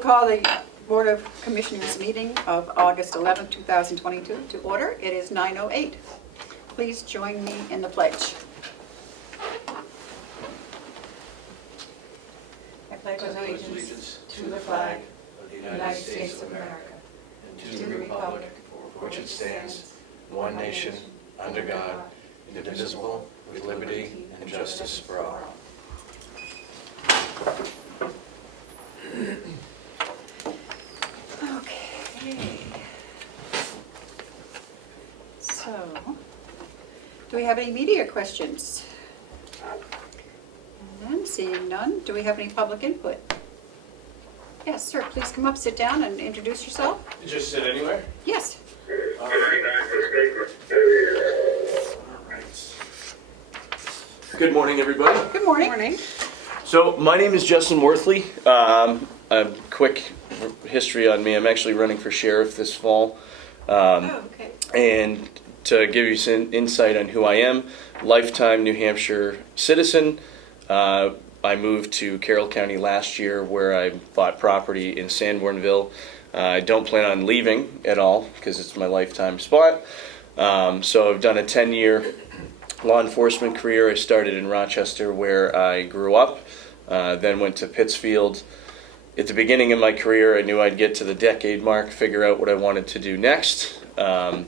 call the Board of Commissioners meeting of August 11, 2022 to order. It is 9:08. Please join me in the pledge. I pledge allegiance to the flag of the United States of America and to the republic for which it stands, one nation, under God, indivisible, with liberty and justice for all. Okay. So, do we have any media questions? None, seeing none. Do we have any public input? Yes, sir, please come up, sit down, and introduce yourself. Just sit anywhere? Yes. All right. Good morning, everybody. Good morning. Good morning. So my name is Justin Worthley. A quick history on me. I'm actually running for sheriff this fall. Okay. And to give you some insight on who I am, lifetime New Hampshire citizen. I moved to Carroll County last year where I bought property in Sanbornville. I don't plan on leaving at all because it's my lifetime spot. So I've done a 10-year law enforcement career. I started in Rochester where I grew up, then went to Pittsfield. At the beginning of my career, I knew I'd get to the decade mark, figure out what I wanted to do next, and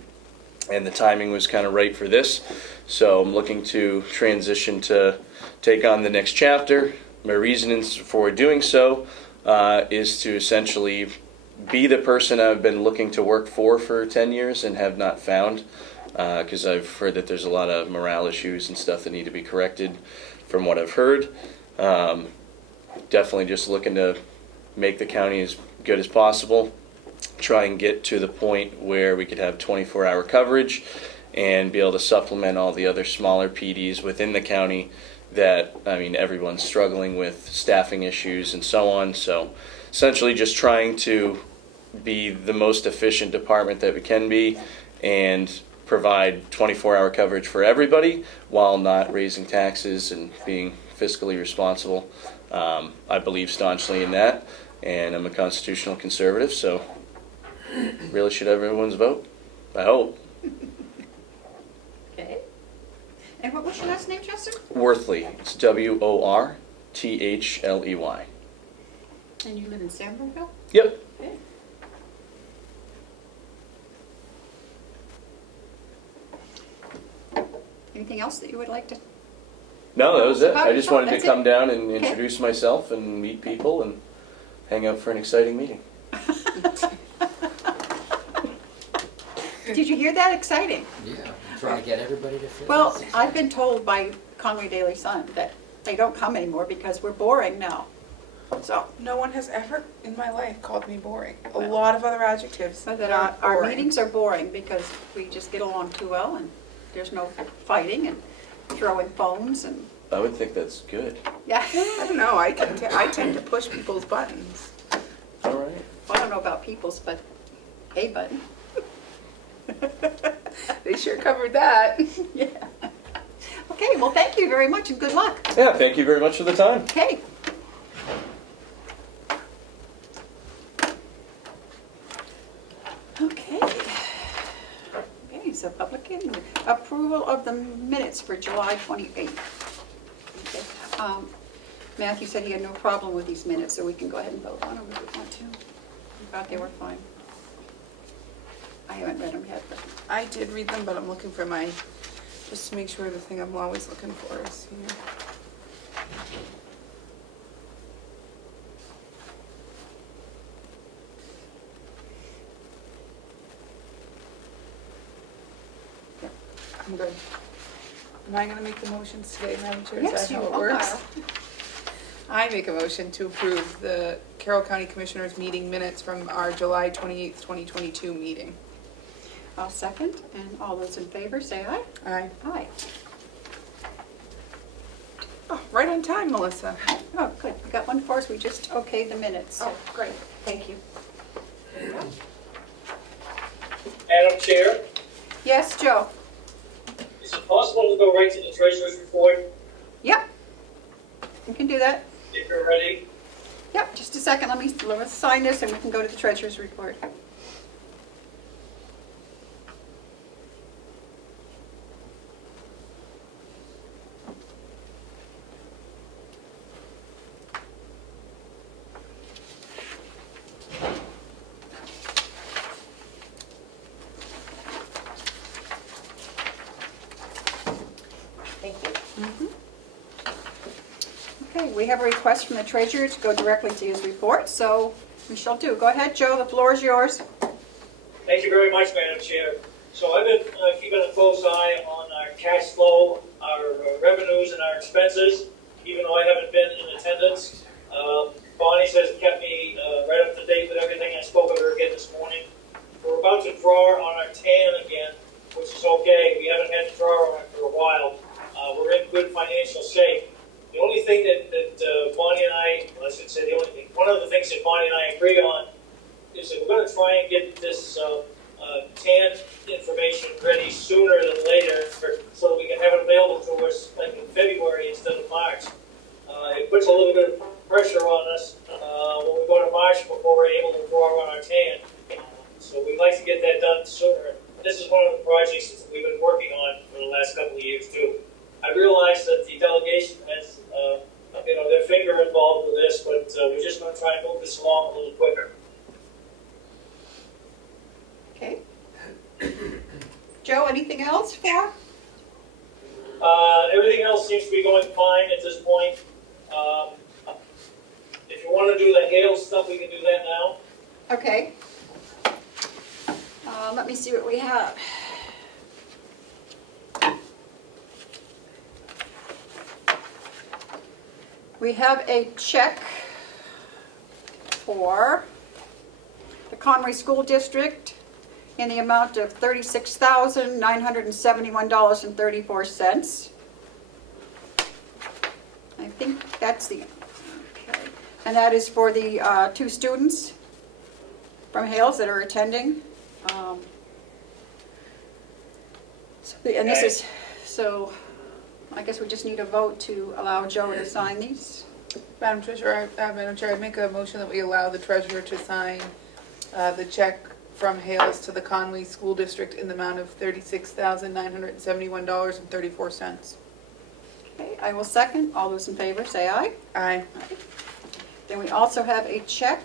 the timing was kind of right for this. So I'm looking to transition to take on the next chapter. My reasons for doing so is to essentially be the person I've been looking to work for 10 years and have not found, because I've heard that there's a lot of morale issues and stuff that need to be corrected from what I've heard. Definitely just looking to make the county as good as possible, try and get to the point where we could have 24-hour coverage and be able to supplement all the other smaller PDs within the county that, I mean, everyone's struggling with staffing issues and so on. So essentially just trying to be the most efficient department that we can be and provide 24-hour coverage for everybody while not raising taxes and being fiscally responsible. I believe staunchly in that, and I'm a constitutional conservative, so really should have everyone's vote, I hope. Okay. And what was your last name, Justin? Worthley. It's Worthley. And you live in Sanbornville? Yep. Okay. Anything else that you would like to? No, that was it. About I just yourself, wanted to that's come it. down and Okay. introduce myself and meet people and hang out for an exciting meeting. Did you hear that? Exciting. Yeah, I'm trying to get everybody to fit. Well, this. I've been told by Conway Daily Sun that they don't come anymore because we're boring now. So, No one has ever in my life called me boring. A Well, lot of other adjectives, so that not our boring. meetings are boring because we just get along too well and there's no fighting and throwing phones and, I would think that's good. yeah. I don't know. I tend to push people's buttons. All right. I don't know about people's, but a button. They sure covered that. Yeah. Okay, well, thank you very much and good luck. Yeah, thank you very much for the time. Okay. Okay. Okay, so public hearing, approval of the minutes for July 28th. Okay. Matthew said he had no problem with these minutes, so we can go ahead and vote on them if we want to. I thought they were fine. I haven't read them yet, but. I did read them, but I'm looking for my, just to make sure the thing I'm always looking for is here. Yep, I'm good. Am I gonna make the motions today, Madam Chair? Is Yes, that you how it are. works? I make a motion to approve the Carroll County Commissioners meeting minutes from our July 28th, 2022 meeting. I'll second, and all those in favor, say aye. Aye. Aye. Oh, right on time, Melissa. Oh, good, we got one for us, we just okayed the minutes. Oh, great. Thank you. Madam Chair, Yes, Joe? is it possible to go right to the treasurer's report Yep. You can do that. if you're ready? Yep, just a second, let's sign this and we can go to the treasurer's report. Thank you. Okay, we have a request from the treasurer to go directly to his report, so we shall do. Go ahead, Joe, the floor is yours. Thank you very much, Madam Chair. So I've been keeping a close eye on our cash flow, our revenues, and our expenses, even though I haven't been in attendance. Bonnie has kept me right up to date with everything. I spoke with her again this morning. We're about to draw on our TAN again, which is okay. We haven't had to draw on it for a while. We're in good financial shape. The only thing that Bonnie and I should say the only thing, one of the things that Bonnie and I agree on is that we're going to try and get this TAN information ready sooner than later so that we can have it available to us like in February instead of March. It puts a little bit of pressure on us when we go to March before we're able to draw on our TAN. So we'd like to get that done sooner. This is one of the projects that we've been working on for the last couple of years too. I realize that the delegation has, their finger involved with this, but we're just going to try and move this along a little quicker. Okay. Joe, anything else for? Everything else seems to be going fine at this point. If you want to do the hail stuff, we can do that now. Okay. Let me see what we have. We have a check for the Conway School District in the amount of $36,971.34. I think that's the, okay. And that is for the 2 students from Hales that are attending. And this is, so I guess we just need a vote to allow Joe to sign these. Madam Treasurer, Madam Chair, I make a motion that we allow the treasurer to sign the check from Hales to the Conway School District in the amount of $36,971.34. Okay, I will second. All those in favor, say aye. Aye. Then we also have a check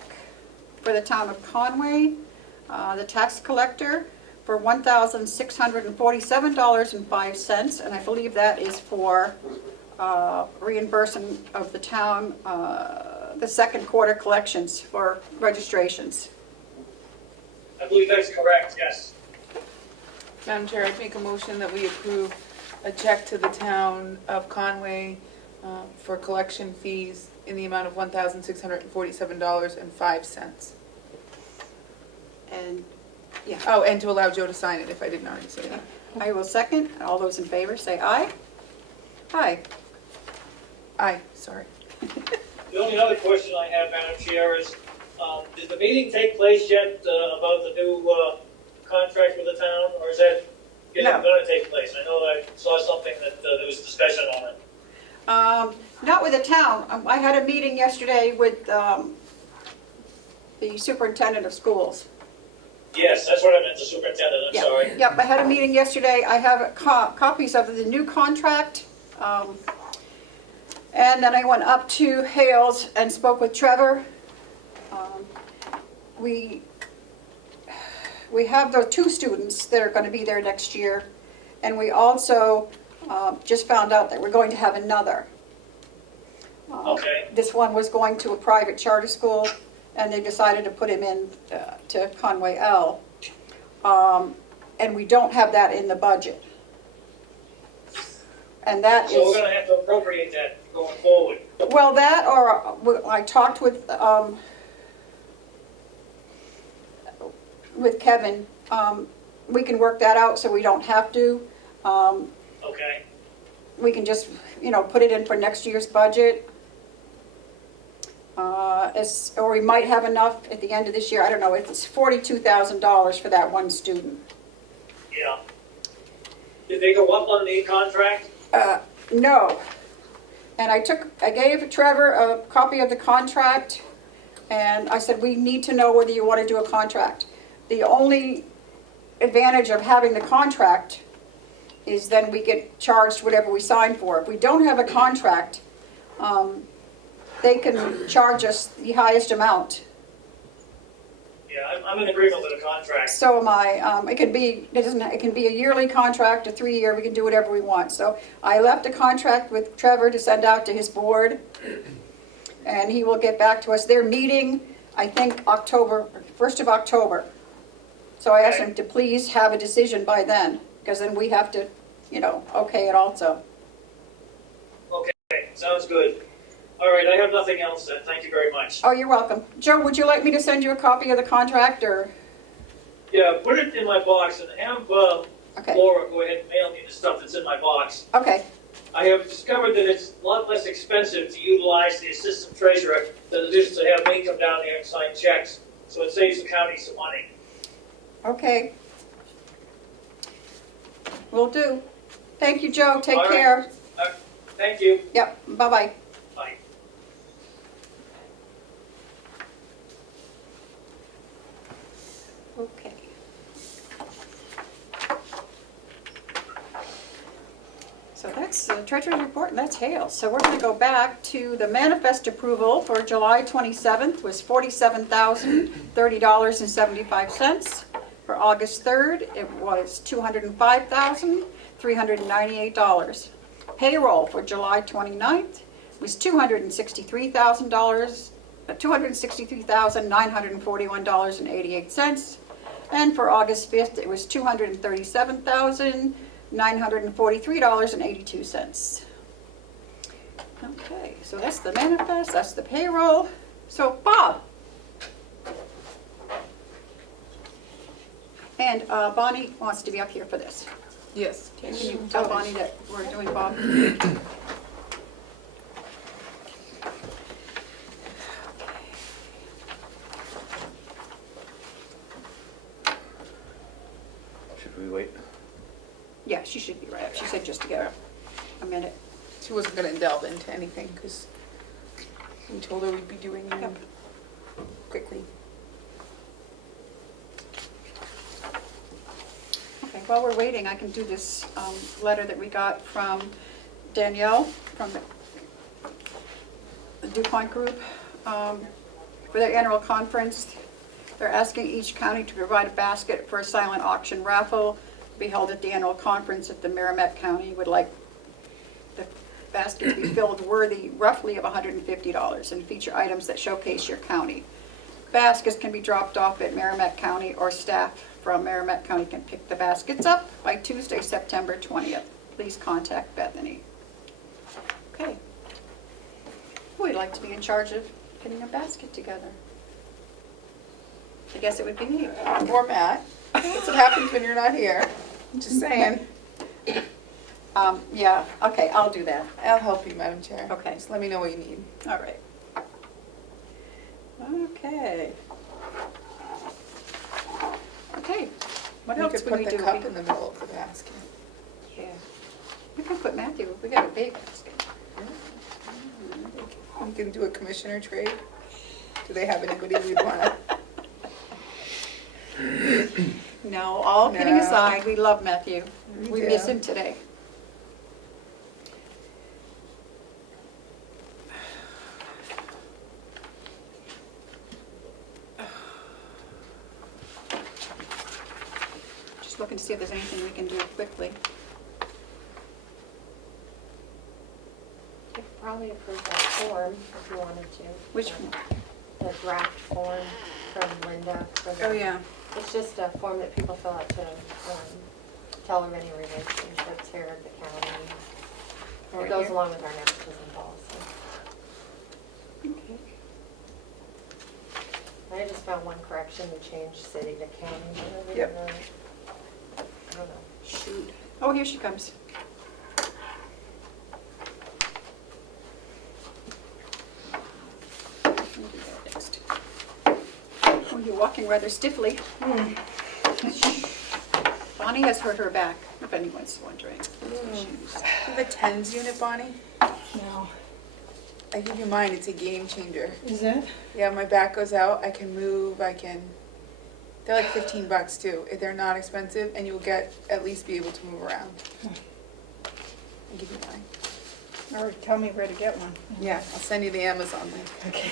for the town of Conway, the tax collector, for $1,647.05, and I believe that is for reimbursement of the town, the second quarter collections for registrations. I believe that's correct, yes. Madam Chair, I make a motion that we approve a check to the town of Conway for collection fees in the amount of $1,647.05. And, yeah, Oh, and to allow Joe to sign it, if I didn't already say that. I will second. All those in favor, say aye. Aye. Aye, sorry. The only other question I have, Madam Chair, is did the meeting take place yet about the new contract with the town, or is that No. going to take place? I know I saw something that there was discussion on it. Not with the town. I had a meeting yesterday with the superintendent of schools. Yes, that's what I meant, the superintendent, I'm Yeah. sorry. Yep, I had a meeting yesterday. I have copies of the new contract. And then I went up to Hales and spoke with Trevor. We have the 2 students that are going to be there next year. And we also just found out that we're going to have another. Okay. This one was going to a private charter school, and they decided to put him in to Conway L. And we don't have that in the budget. And that So we're is, going to have to appropriate that going forward. well, that, or I talked with Kevin. We can work that out so we don't have to. Okay. We can just, put it in for next year's budget. Or we might have enough at the end of this year. I don't know. It's $42,000 for that one student. Yeah. Did they go up on the contract? No. And I gave Trevor a copy of the contract. And I said, we need to know whether you want to do a contract. The only advantage of having the contract is then we get charged whatever we sign for. If we don't have a contract, they can charge us the highest amount. Yeah, I'm in agreement with the contract. So am I. It can be a yearly contract, a 3-year, we can do whatever we want. So I left a contract with Trevor to send out to his board, and he will get back to us. They're meeting, I think, 1st of October. So I asked him to please have a decision by then, because then we have to, okay it also. Okay, sounds good. All right, I have nothing else then. Thank you very much. Oh, you're welcome. Joe, would you like me to send you a copy of the contract, or? Yeah, put it in my box and have Okay. Laura go ahead and mail me the stuff that's in my box. Okay, I have discovered that it's a lot less expensive to utilize the assistant treasurer than it is to have me come down there and sign checks. So it saves the county some money. okay. Will do. Thank you, Joe. Take All right. care. Thank you. Yep, bye-bye. Bye. Okay. So that's the treasurer's report, and that's Hale. So we're going to go back to the manifest approval for July 27th was $47,030.75. For August 3rd, it was $205,398. Payroll for July 29th was $263,941.88. And for August 5th, it was $237,943.82. Okay, so that's the manifest, that's the payroll. So Bob. And Bonnie wants to be up here for this. Yes. Can you tell Bonnie that we're doing Bob? Should we wait? Yeah, she should be right up. She said just to get a minute. She wasn't gonna delve into anything, because we told her we'd be doing them Yep. quickly. Okay, while we're waiting, I can do this letter that we got from Danielle from the DuPont Group for their annual conference. They're asking each county to provide a basket for a silent auction raffle to be held at the annual conference at the Merrimack County. Would like the basket to be filled worthy roughly of $150 and feature items that showcase your county. Baskets can be dropped off at Merrimack County, or staff from Merrimack County can pick the baskets up by Tuesday, September 20th. Please contact Bethany. Okay. Who would like to be in charge of getting a basket together? I guess it would be me. Or Matt. That's what happens when you're not here. I'm just saying. Yeah, okay, I'll do that. I'll help you, Madam Chair. Okay. Just let me know what you need. All right. Okay. Okay, what You else could can put we the do? cup in the middle of the basket. Yeah. We can put Matthew, we got a big basket. You can do a commissioner trade. Do they have anybody we'd wanna? No, all kidding No. aside, we love Matthew. We We do. miss him today. Just looking to see if there's anything we can do quickly. You could probably approve that form if you wanted to. Which one? The draft form from Linda. For the- Oh, yeah. It's just a form that people fill out to tell them any relationships here at the county. And Right it goes here? along with our nepotism policy. Okay. I just found one correction to change city to county. but other Yep. than that, I don't know. Shoot. Oh, here she comes. We'll do that next. Oh, you're walking rather stiffly. Bonnie has hurt her back, if anyone's wondering. Do you have a TENS unit, Bonnie? No. I give you mine, it's a game changer. Is it? Yeah, my back goes out, I can move, they're like $15 too. They're not expensive, and you'll at least be able to move around. I'll give you mine. Or tell me where to get one. Yeah, I'll send you the Amazon link. Okay.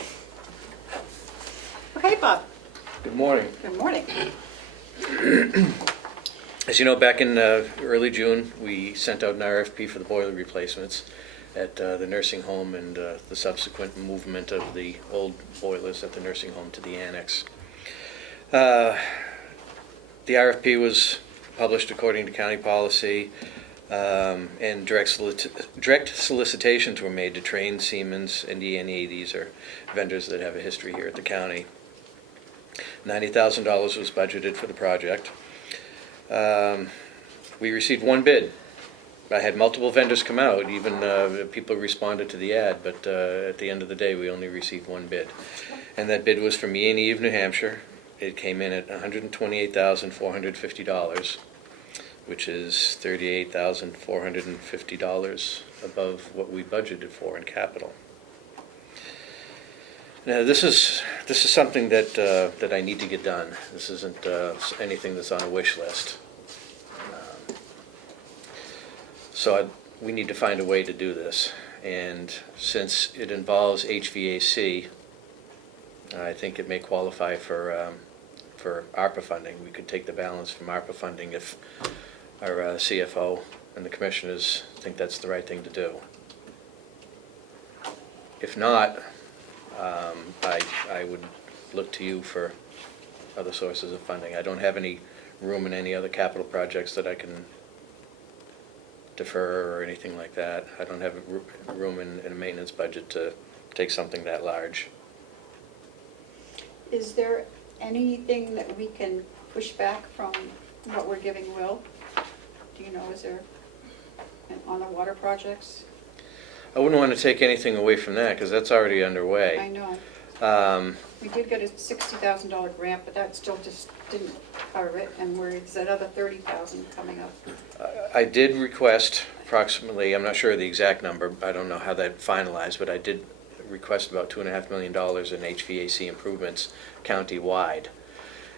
Okay, Bob, Good morning. good morning. As you know, back in early June, we sent out an RFP for the boiler replacements at the nursing home and the subsequent movement of the old boilers at the nursing home to the annex. The RFP was published according to county policy, and direct solicitations were made to Train, Siemens, and E&E. These are vendors that have a history here at the county. $90,000 was budgeted for the project. We received one bid. I had multiple vendors come out, even people responded to the ad, but at the end of the day, we only received one bid. And that bid was from E&E of New Hampshire. It came in at $128,450, which is $38,450 above what we budgeted for in capital. Now, this is something that I need to get done. This isn't anything that's on a wish list. So we need to find a way to do this. And since it involves HVAC, I think it may qualify for ARPA funding. We could take the balance from ARPA funding if our CFO and the commissioners think that's the right thing to do. If not, I would look to you for other sources of funding. I don't have any room in any other capital projects that I can defer or anything like that. I don't have room in a maintenance budget to take something that large. Is there anything that we can push back from what we're giving Will? Do you know, is there, on the water projects? I wouldn't want to take anything away from that because that's already underway. I know. We did get a $60,000 grant, but that still just didn't cover it, and there's that other $30,000 coming up. I did request approximately, I'm not sure of the exact number, I don't know how that finalized, but I did request about $2.5 million in HVAC improvements county-wide.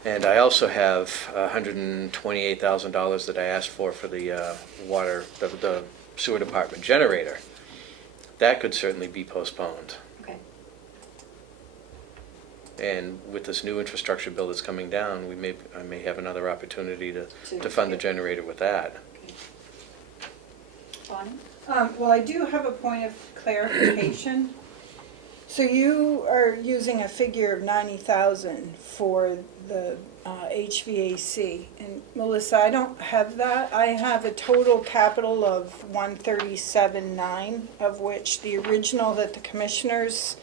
And I also have $128,000 that I asked for the water, the sewer department generator. That could certainly be postponed. Okay. And with this new infrastructure bill that's coming down, I may have another opportunity to fund the generator with that. Bonnie? Well, I do have a point of clarification. So you are using a figure of 90,000 for the HVAC. And Melissa, I don't have that. I have a total capital of 137.9, of which the original that the commissioners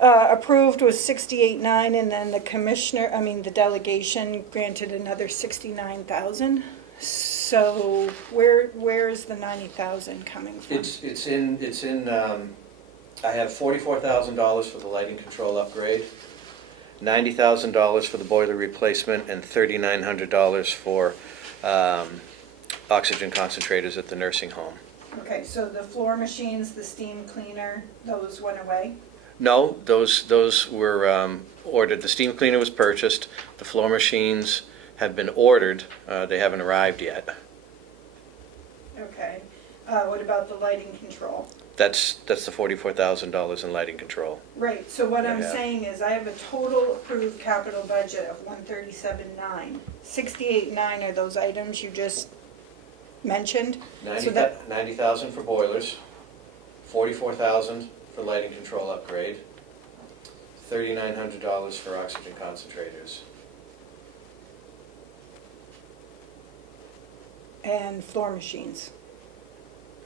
approved was 68.9, and then the delegation granted another 69,000. So where is the 90,000 coming from? It's in. I have $44,000 for the lighting control upgrade, $90,000 for the boiler replacement, and $3,900 for oxygen concentrators at the nursing home. Okay, so the floor machines, the steam cleaner, those went away? No, those were ordered. The steam cleaner was purchased. The floor machines have been ordered. They haven't arrived yet. Okay. What about the lighting control? That's the $44,000 in lighting control. Right, so what I'm Yeah. saying is I have a total approved capital budget of 137.9. 68.9 are those items you just mentioned? So that, 90,000 for boilers, 44,000 for lighting control upgrade, $3,900 for oxygen concentrators. and floor machines.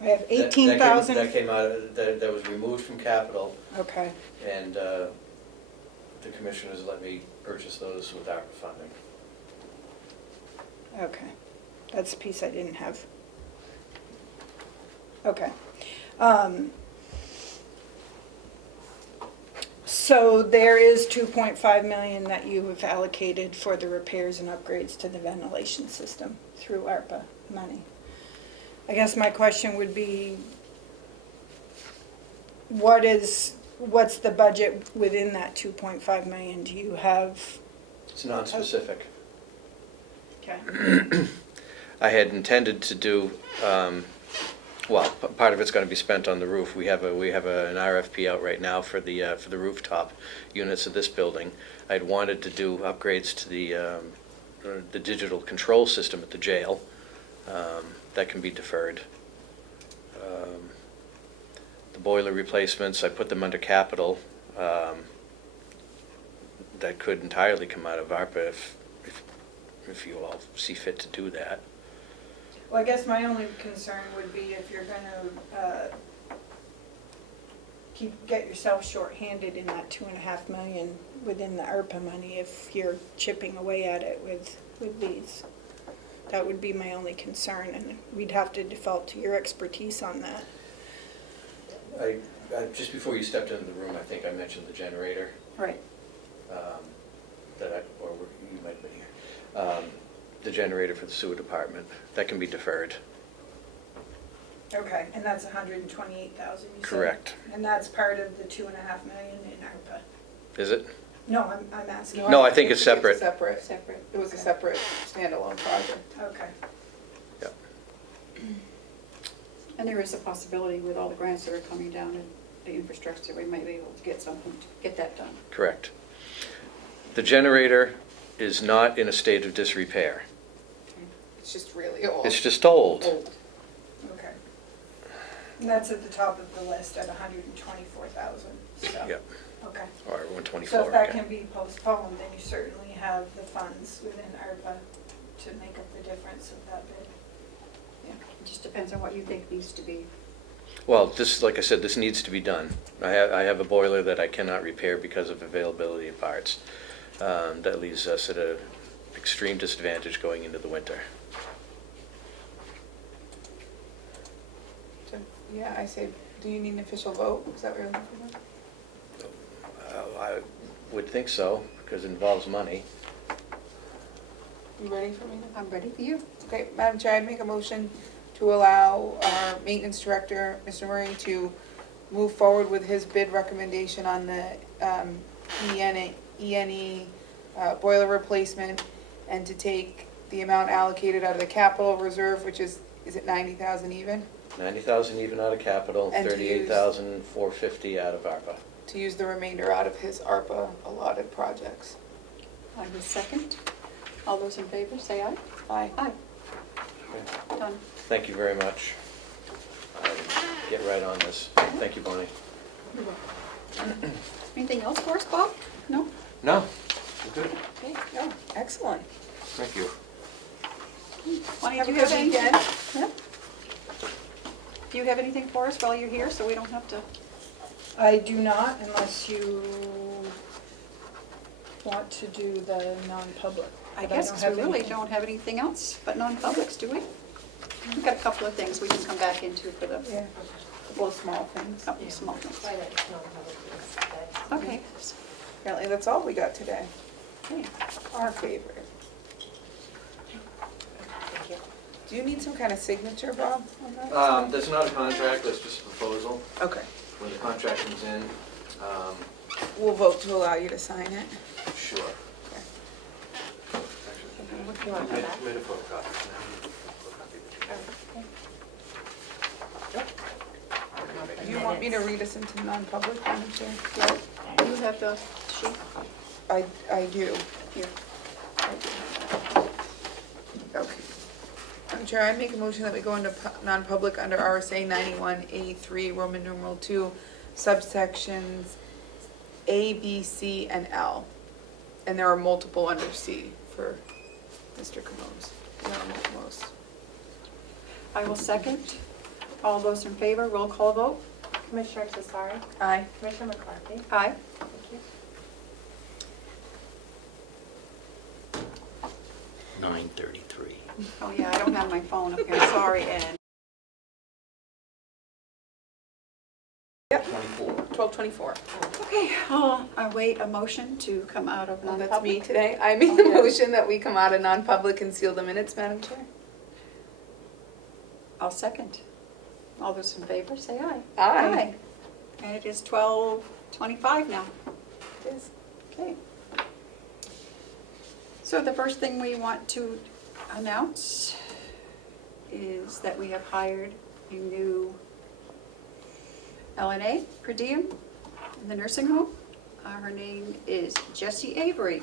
I have That 18,000. came out, that was removed from capital, Okay, and the commissioners let me purchase those with ARPA funding. okay. That's a piece I didn't have. Okay. So there is 2.5 million that you have allocated for the repairs and upgrades to the ventilation system through ARPA money. I guess my question would be, what's the budget within that 2.5 million? Do you have? It's non-specific. Okay. I had intended to do, well, part of it's going to be spent on the roof. We have an RFP out right now for the rooftop units of this building. I'd wanted to do upgrades to the digital control system at the jail. That can be deferred. The boiler replacements, I put them under capital. That could entirely come out of ARPA if you all see fit to do that. Well, I guess my only concern would be if you're gonna get yourself shorthanded in that 2.5 million within the ARPA money, if you're chipping away at it with these. That would be my only concern, and we'd have to default to your expertise on that. I just before you stepped into the room, I think I mentioned the generator. Right. You might have been here. The generator for the sewer department, that can be deferred. Okay, and that's 128,000, you said? Correct. And that's part of the 2.5 million in ARPA? Is it? No, I'm asking. No, I think it's separate. Separate. Separate. It was a separate standalone project. Okay. Yep. And there is a possibility with all the grants that are coming down in the infrastructure, we might be able to get something to get that done. Correct. The generator is not in a state of disrepair. It's just really old. It's just old. Old. Okay. And that's at the top of the list at 124,000, so. Yep. Okay. Or 124. So if that okay. can be postponed, then you certainly have the funds within ARPA to make up the difference of that bid. Yeah, it just depends on what you think needs to be. Well, this, like I said, this needs to be done. I have a boiler that I cannot repair because of availability of parts. That leaves us at an extreme disadvantage going into the winter. So, yeah, I say, do you need an official vote? Is that what you're looking for? I would think so, because it involves money. You ready for me? I'm ready for you. Okay, Madam Chair, I'd make a motion to allow our maintenance director, Mr. Murray, to move forward with his bid recommendation on the ENE boiler replacement, and to take the amount allocated out of the capital reserve, which is it 90,000 even? 90,000 even out of capital, And to use- 38,450 out of ARPA. To use the remainder out of his ARPA allotted projects. I will second. All those in favor, say aye. Aye. Aye. Okay. Done. Thank you very much. I'll get right on this. Thank you, Bonnie. Anything else for us, Bob? No? No, we're good. Okay. Oh, excellent. Thank you. Bonnie, Have do a you have good anything? weekend. Yep. Do you have anything for us while you're here, so we don't have to? I do not, unless you want to do the non-public. I but guess don't 'cause have we really anything. don't have anything else but non-publics, do we? We've got a couple of things we can come back into for the Yeah, a couple of small things. couple of small things. Why not just non-public, yes, but- Okay. Apparently, that's all we got today. Okay. Our favorite. Thank you. Do you need some kind of signature, Bob, on that? That's not a contract, that's just a proposal. Okay. When the contract comes in, We'll vote to allow you to sign it. sure. You want that back? Made a photocopy. Do you want me to read us into non-public, Madam Chair? Yeah. You have the sheet I do. here. Okay. Madam Chair, I make a motion that we go into non-public under RSA 91A3, Roman numeral 2, subsections A, B, C, and L. And there are multiple under C for Mr. Comeau's. Comeau's. I will second. All those in favor, roll call vote. Commissioner Cesari, Aye. Commissioner McCarthy, Aye. thank you. 9:33. Oh, yeah, I don't have my phone up here, sorry, Ed. Yep, 24. 12:24. Okay, I'll await a motion to come out of Well, non-public. that's me today. I make a motion that we come out of non-public and seal the minutes, Madam Chair. I'll second. All those in favor, say aye. Aye. And it is 12:25 now. It is. Okay. So the first thing we want to announce is that we have hired a new LNA per diem in the nursing home. Her name is Jessie Avery.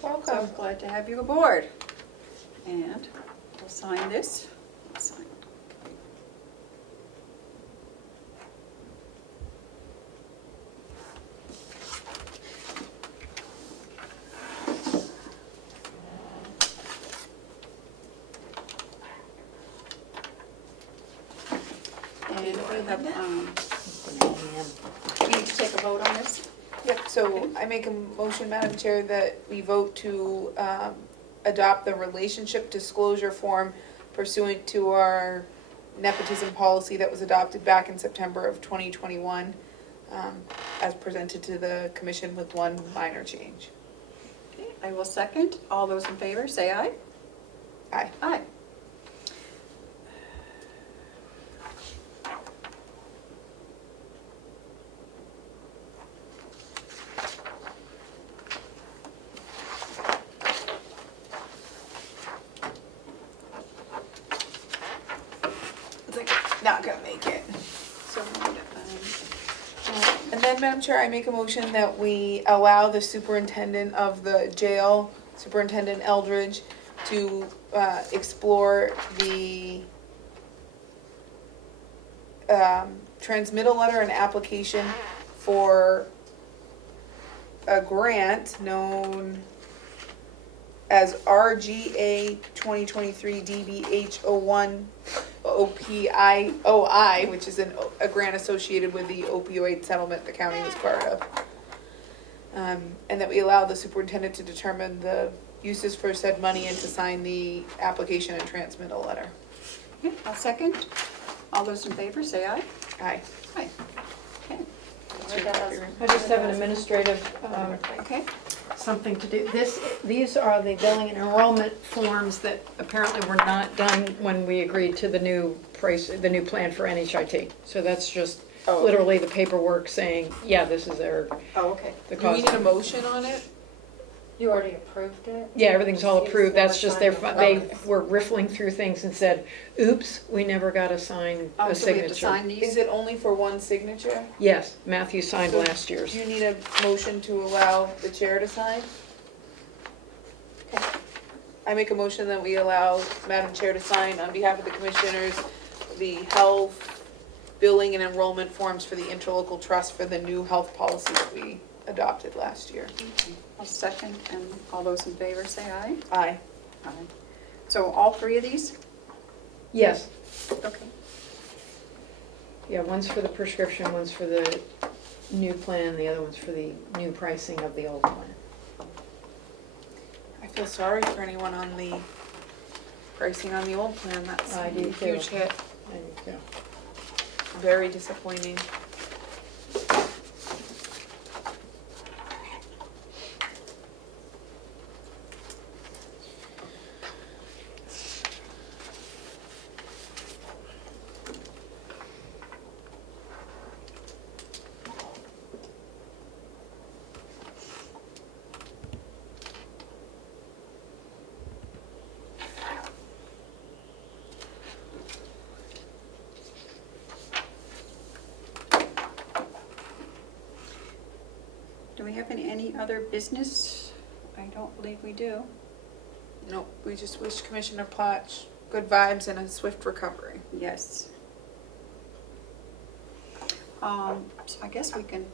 So Welcome. glad to have you aboard. And we'll sign this. Sign. And we have, we need to take a vote on this. Yep, so I make a motion, Madam Chair, that we vote to adopt the relationship disclosure form pursuant to our nepotism policy that was adopted back in September of 2021, as presented to the commission with one minor change. Okay, I will second. All those in favor, say aye. Aye. Aye. It's like, not gonna make it. So, And then, Madam Chair, I make a motion that we allow the superintendent of the jail, Superintendent Eldridge, to explore the transmittal letter and application for a grant known as RGA 2023 DBH01 OPIOI, which is a grant associated with the opioid settlement the county was part of. And that we allow the superintendent to determine the uses for said money and to sign the application and transmittal letter. okay, I'll second. All those in favor, say aye. Aye. Aye. Okay. I just have an administrative, Okay, something to do. These are the billing and enrollment forms that apparently were not done when we agreed to the new price, the new plan for NHIT. So that's just Oh. literally the paperwork saying, yeah, this is the oh, okay. cost. Do we need a motion on it? You already approved it? Yeah, everything's all It's approved. That's just their, never they signed. were riffling through things and said, oops, we never got to sign Oh, a so we have to signature. sign Is these? it only for one signature? Yes, Matthew signed So last year's. Do you need a motion to allow the chair to sign? Okay. I make a motion that we allow Madam Chair to sign on behalf of the commissioners the health billing and enrollment forms for the interlocal trust for the new health policy that we adopted last year. I'll second, and all those in favor, say aye. Aye. Aye. So all three of these? Yes, Okay. yeah, one's for the prescription, one's for the new plan, the other one's for the new pricing of the old plan. I feel sorry for anyone on the pricing on the old plan. That's I a do too. huge hit. There you go. Very disappointing. Do we have any other business? I don't believe we do. Nope, we just wish Commissioner Plotch good vibes and a swift recovery. Yes. So I guess we can,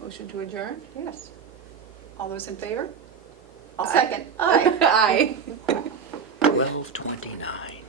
Motion to adjourn? yes. All those in favor? I'll Aye. second. Aye. Aye. 12:29.